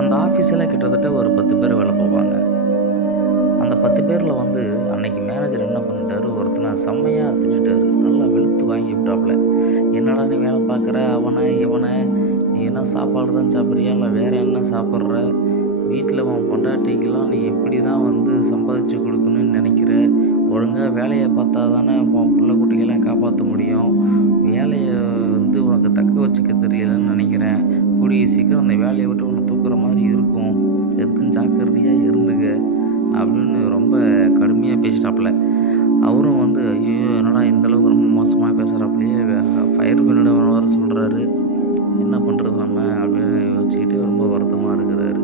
அந்த ஆஃபீஸில் கிட்டத்தட்ட ஒரு 10 பேர் வேலை பார்ப்பாங்க. அந்த 10 பேரில் வந்து அன்னைக்கு மேனேஜர் என்ன பண்ணிட்டாரு, ஒருத்தனை செம்மையா திட்டிட்டாரு. நல்லா வெளுத்து வாங்கிவிட்டாப்புல. "என்னடா நீ வேலை பார்க்குற? அவனை, இவனை நீ என்ன சாப்பாடு தான் சாப்பிட்றியா? இல்லை வேறு என்ன சாப்பிட்ற? வீட்டில் உன் பொண்டாட்டிக்கெல்லாம் நீ எப்படி தான் வந்து சம்பாதிச்சு கொடுக்கணும்னு நினைக்கிற? ஒழுங்காக வேலையை பார்த்தா தானே உன் பிள்ளை குட்டிகளாம் காப்பாற்ற முடியும். வேலையை வந்து உனக்கு தக்க வச்சுக்க தெரியலன்னு நினைக்கிறேன். கூடிய சீக்கிரம் அந்த வேலையை விட்டு உன்னை தூக்குற மாதிரி இருக்கும். எதுக்கும் ஜாக்கிரதையாக இருந்துக்க" அப்படின்னு ரொம்ப கடுமையாக பேசிட்டாப்புல. அவரும் வந்து ஐயோ என்னடா இந்தளவுக்கு ரொம்ப மோசமாக பேசுகிறாப்புலையே, ஃபயர் பண்ணிவிட வர சொல்கிறாரு, என்ன பண்ணுறது நம்ம அப்படின்னு யோசிச்சுக்கிட்டு ரொம்ப வருத்தமாக இருக்கிறாரு.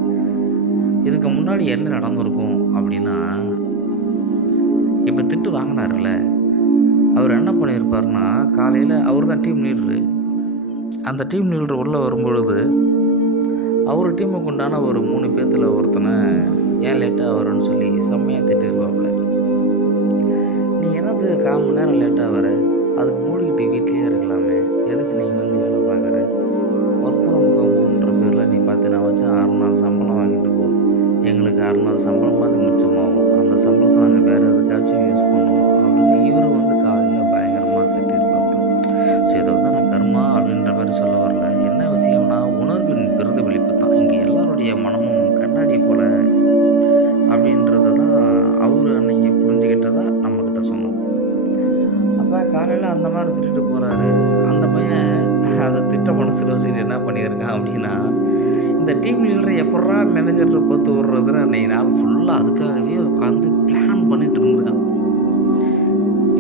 இதுக்கு முன்னாடி என்ன நடந்திருக்கும் அப்படின்னா, இப்போ திட்டு வாங்கினார்ல, அவர் என்ன பண்ணியிருப்பார்னா, காலையில் அவர் தான் டீம் லீடரு. அந்த டீம் லீடர் உள்ளே வரும்பொழுது அவர் டீமுக்கு உண்டான ஒரு 3 பேர்த்தில் ஒருத்தனை ஏன் லேட்டாக வரும்னு சொல்லி செம்மையாக திட்டிருப்பாப்புல. "நீ என்னது 1/4 மணி நேரம் லேட்டாக வர? அதுக்கு மூடிக்கிட்டு வீட்லேயே இருக்கலாமே, எதுக்கு நீங்கள் வந்து வேலை பார்க்குற? ஒர்க் ஃப்ரம் ஹோம்ன்ற பேரில் நீ பார்த்தீங்கன்னா வச்சு 6 நாள் சம்பளம் வாங்கிட்டு போ. எங்களுக்கு 6 நாள் சம்பளமாவது மிச்சமாகும். அந்த சம்பளத்தை நாங்கள் வேறு எதுக்காச்சும் யூஸ் பண்ணுவோம்" அப்படின்னு இவர் வந்து காலையில் பயங்கரமாக திட்டிருப்பாப்புல. ஸோ இதை வந்து நான் கர்மா அப்படின்ற மாதிரி சொல்ல வரல. என்ன விஷயம்னா, உணர்வின் பிரதிபலிப்பு தான். இங்கே எல்லாருடைய மனமும் கண்ணாடி போல் அப்படின்றத தான் அவர் அன்னைக்கு புரிஞ்சுக்கிட்டதா நம்மக்கிட்ட சொன்னது. அப்போ காலையில் அந்த மாதிரி திட்டிட்டு போகிறாரு. அந்த பையன் அதை திட்ட மனசில் வச்சுக்கிட்டு என்ன பண்ணியிருக்கான் அப்படின்னா, இந்த டீம் லீடரை எப்பட்றா மேனேஜர்கிட்ட கோத்து விட்றதுன்னு அன்றைக்கி நாள் ஃபுல்லாக அதுக்காகவே உட்காந்து பிளான் பண்ணிட்டு இருந்திருக்கான்.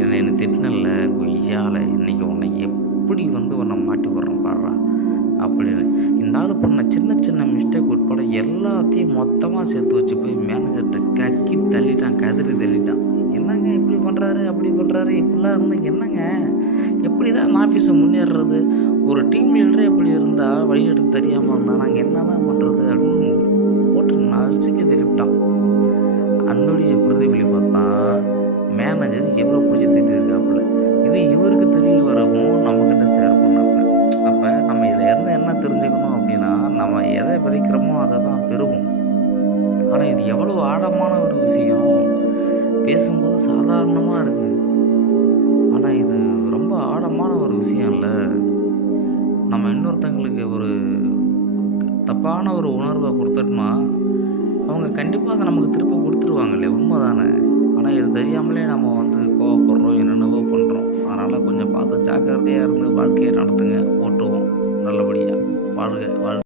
என்னை திட்டினல்ல கொய்யால, இன்றைக்கி உன்னை எப்படி வந்து உன்னை மாட்டி விட்றேன் பாடுறா அப்படின்னு. இந்த ஆள் பண்ண சின்ன சின்ன மிஸ்டேக் உட்பட எல்லாத்தையும் மொத்தமாக சேர்த்து வச்சு போய் மேனேஜர்கிட்ட கக்கி தள்ளிட்டான், கதறி தள்ளிட்டான். என்னங்க இப்படி பண்ணுறாரு, அப்படி பண்ணுறாரு, இப்படிலாம் இருந்தால் என்னங்க, எப்படி தான் ஆஃபீஸை முன்னேறுறது? ஒரு டீம் லீடரே இப்படி இருந்தால், வழிநடத்த தெரியாமல் இருந்தால் நாங்கள் என்ன தான் பண்ணுறது அப்படின்னு போட்டு நசுக்கி தள்ளிவிட்டான். அதனுடைய பிரதிபலிப்பாக தான் மேனேஜர் இவரை பிடிச்சி திட்டிருக்காப்புல. இது இவருக்கு தெரிய வரவும் நம்மக்கிட்ட ஷேர் பண்ணாப்புல. அப்போ நம்ம இதில் இருந்து என்ன தெரிஞ்சுக்கணும் அப்படின்னா, நம்ம எதை விதைக்கிறோமோ அதை தான் பெறுவோம். ஆனால் இது எவ்வளோ ஆழமான ஒரு விஷயம். பேசும்போது சாதாரணமாக இருக்குது, ஆனால் இது ரொம்ப ஆழமான ஒரு விஷயம் இல்லை. நம்ம இன்னொருத்தங்களுக்கு ஒரு தப்பான ஒரு உணர்வை கொடுத்துட்டோம்னா, அவங்க கண்டிப்பாக அதை நமக்கு திருப்பி கொடுத்துருவாங்களே, உண்மை தானே. ஆனால் இது தெரியாமலே நம்ம வந்து கோவப்படுறோம், என்னென்னவோ பண்ணுறோம். அதனால் கொஞ்சம் பார்த்து ஜாக்கிரதையாக இருந்து வாழ்க்கையை நடத்துங்க, ஓட்டுவோம் நல்லபடியாக. வாழ்க வாழ்க.